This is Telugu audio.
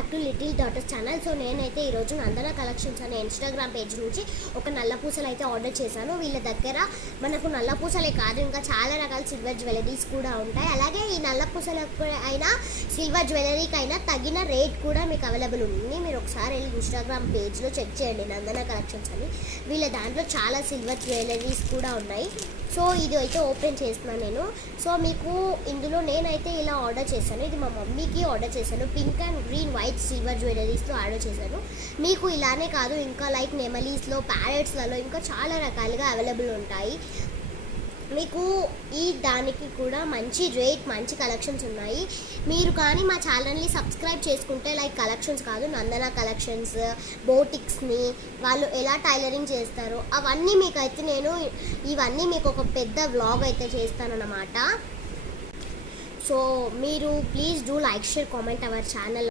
Back to little daughters channel. So నేనైతే ఈరోజు నందన కలెక్షన్స్ అనే ఇన్స్టాగ్రామ్ పేజ్ నుంచి ఒక నల్ల పూసలు అయితే ఆర్డర్ చేశాను. వీళ్ళ దగ్గర మనకు నల్ల పూసలే కాదు, ఇంకా చాలా రకాల సిల్వర్ జ్యువెలరీస్ కూడా ఉంటాయి. అలాగే ఈ నల్ల పూసలకు అయినా సిల్వర్ జ్యువెలరీకి అయినా తగిన రేట్ కూడా మీకు అవైలబుల్ ఉంది. మీరు ఒకసారి వెళ్ళి ఇన్స్టాగ్రామ్ పేజ్లో చెక్ చేయండి, నందన కలెక్షన్స్ అని. వీళ్ళ దాంట్లో చాలా సిల్వర్ జ్యువెలరీస్ కూడా ఉన్నాయి. సో ఇది అయితే ఓపెన్ చేస్తున్నాను నేను. సో మీకు ఇందులో నేనైతే ఇలా ఆర్డర్ చేశాను. ఇది మా మమ్మీకి ఆర్డర్ చేశాను. Pink and green white silver జ్యువెలరీస్లో ఆర్డర్ చేశాను. మీకు ఇలానే కాదు, ఇంకా లైక్ నెమలీస్లో, ప్యారెట్స్లలో ఇంకా చాలా రకాలుగా అవైలబుల్ ఉంటాయి. మీకు ఈ దానికి కూడా మంచి రేట్, మంచి కలెక్షన్స్ ఉన్నాయి. మీరు కానీ మా ఛానల్ని సబ్స్క్రైబ్ చేసుకుంటే లైక్ కలెక్షన్స్ కాదు, నందన కలెక్షన్స్, బోటిక్స్ని వాళ్ళు ఎలా టైలరింగ్ చేస్తారో అవన్నీ మీకైతే ఇవన్నీ మీకు ఒక పెద్ద వ్లాగ్ అయితే చేస్తానన్నమాట. సో మీరు please do like, share, comment our channel.